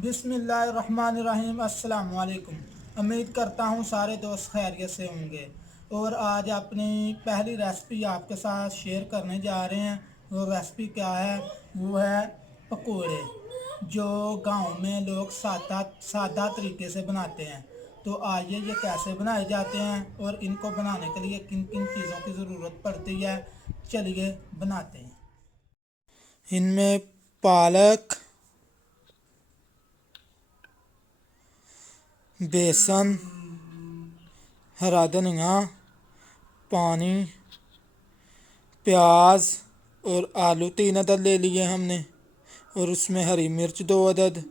बिस्मिल्लाहिर्रहमानिर्रहीम। अस्सलाम वालेकुम। उम्मीद करता हूँ सारे दोस्त खैरियत से होंगे। और आज अपनी पहली रेसिपी आपके साथ शेयर करने जा रहे हैं। वो रेसिपी क्या है? वो है पकोड़े, जो गांव में लोग सादा सादा तरीके से बनाते हैं। तो आइए ये कैसे बनाए जाते हैं और इनको बनाने के लिए किन किन चीज़ों की ज़रूरत पड़ती है, चलिए बनाते हैं। इनमें पालक, बेसन, हरा धनिया, पानी, प्याज और आलू 3 अदद ले लिए हमने। और उसमें हरी मिर्च 2 अदद,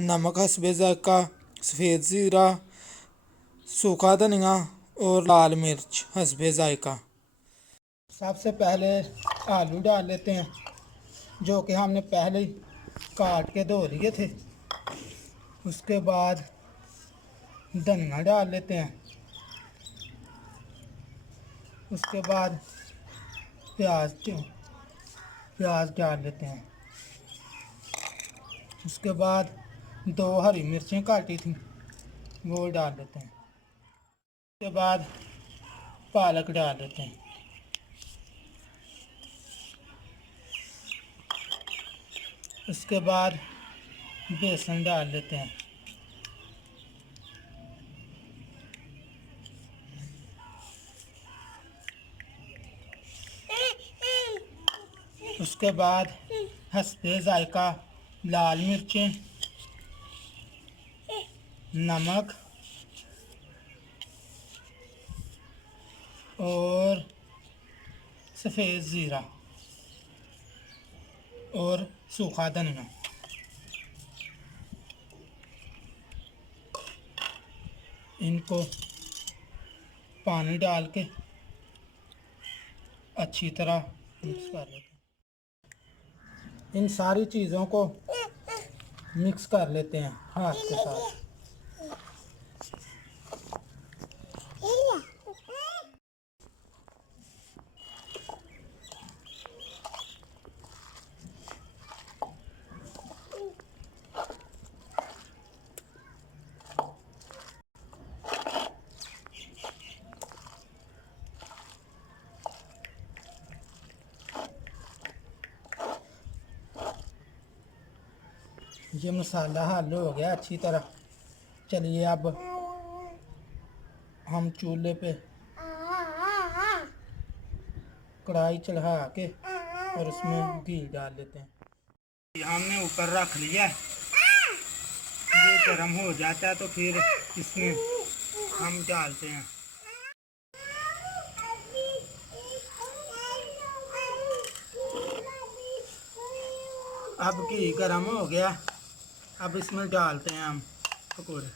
नमक हस्बे ज़ायक़ा, सफ़ेद ज़ीरा, सूखा धनिया और लाल मिर्च हस्बे ज़ायक़ा। सबसे पहले आलू डाल लेते हैं, जो कि हमने पहले ही काट के धो लिए थे। उसके बाद धनिया डाल लेते हैं। उसके बाद प्याज डाल लेते हैं। उसके बाद 2 हरी मिर्चें काटी थी, वो डाल लेते हैं। उसके बाद पालक डाल लेते हैं। उसके बाद बेसन डाल लेते हैं। उसके बाद हस्बे ज़ायक़ा लाल मिर्चें, नमक और सफ़ेद ज़ीरा और सूखा धनिया। इनको पानी डाल के अच्छी तरह मिक्स कर लेते हैं। इन सारी चीज़ों को मिक्स कर लेते हैं हाथ के साथ। ये मसाला हल हो गया अच्छी तरह। चलिए अब हम चूल्हे पे कढ़ाई चढ़ा के और उसमें घी डाल लेते हैं। हमने ऊपर रख लिया, ये गर्म हो जाता है तो फिर इसमें हम डालते हैं। अब घी गर्म हो गया, अब इसमें डालते हैं हम पकौड़े।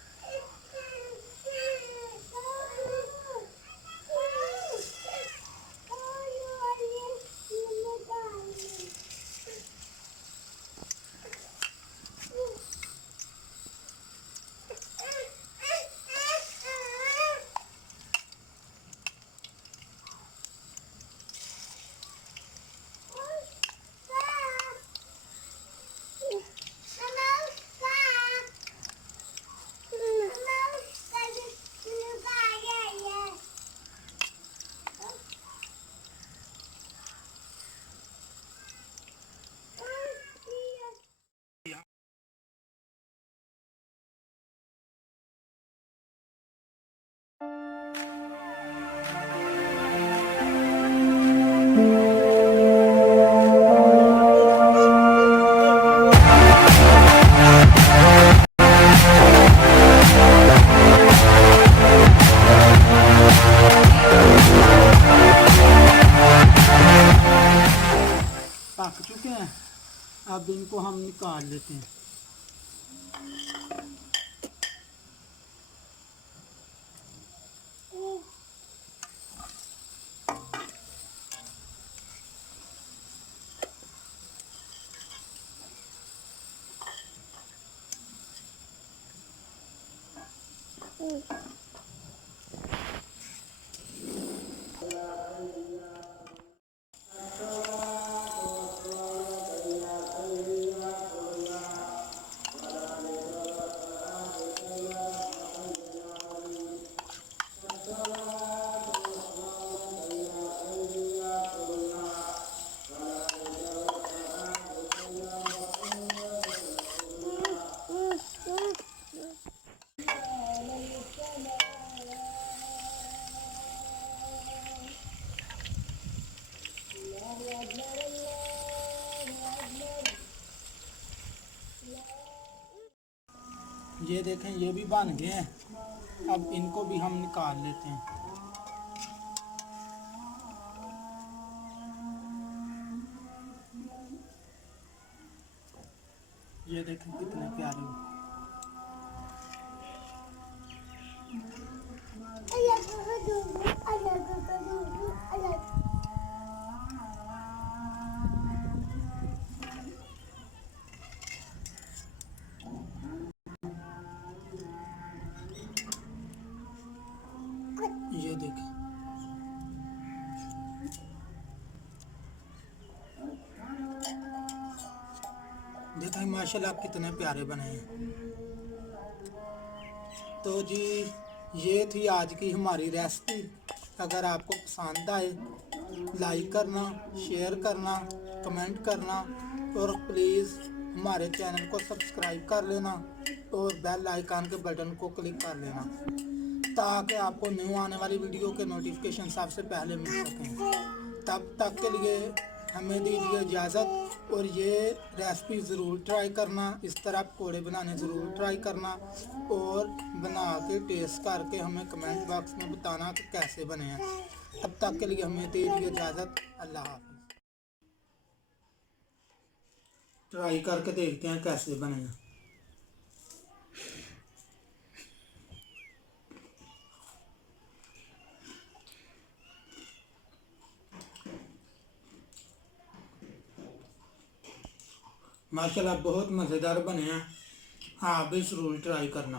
पक चुके हैं, अब इनको हम निकाल लेते हैं। ये देखें ये भी बन गए हैं। अब इनको भी हम निकाल लेते हैं। ये देखें कितने प्यारे हो। ये देखें देखें माशाल्लाह कितने प्यारे बने हैं। तो जी ये थी आज की हमारी रेसिपी। अगर आपको पसंद आए लाइक करना, शेयर करना, कमेंट करना और प्लीज़ हमारे चैनल को सब्सक्राइब कर लेना और बेल आइकन के बटन को क्लिक कर लेना ताकि आपको न्यू आने वाली वीडियो के नोटिफिकेशन सबसे पहले मिल सकें। तब तक के लिए हमें दीजिए इजाज़त और ये रेसिपी ज़रूर ट्राई करना। इस तरह पकौड़े बनाने ज़रूर ट्राई करना और बना के टेस्ट करके हमें कमेंट बॉक्स में बताना कि कैसे बने हैं। तब तक के लिए हमें दीजिए इजाज़त। अल्लाह हाफ़िज़। ट्राई करके देखते हैं कैसे बने हैं। माशाल्लाह बहुत मज़ेदार बने हैं। आप भी ज़रूर ट्राई करना।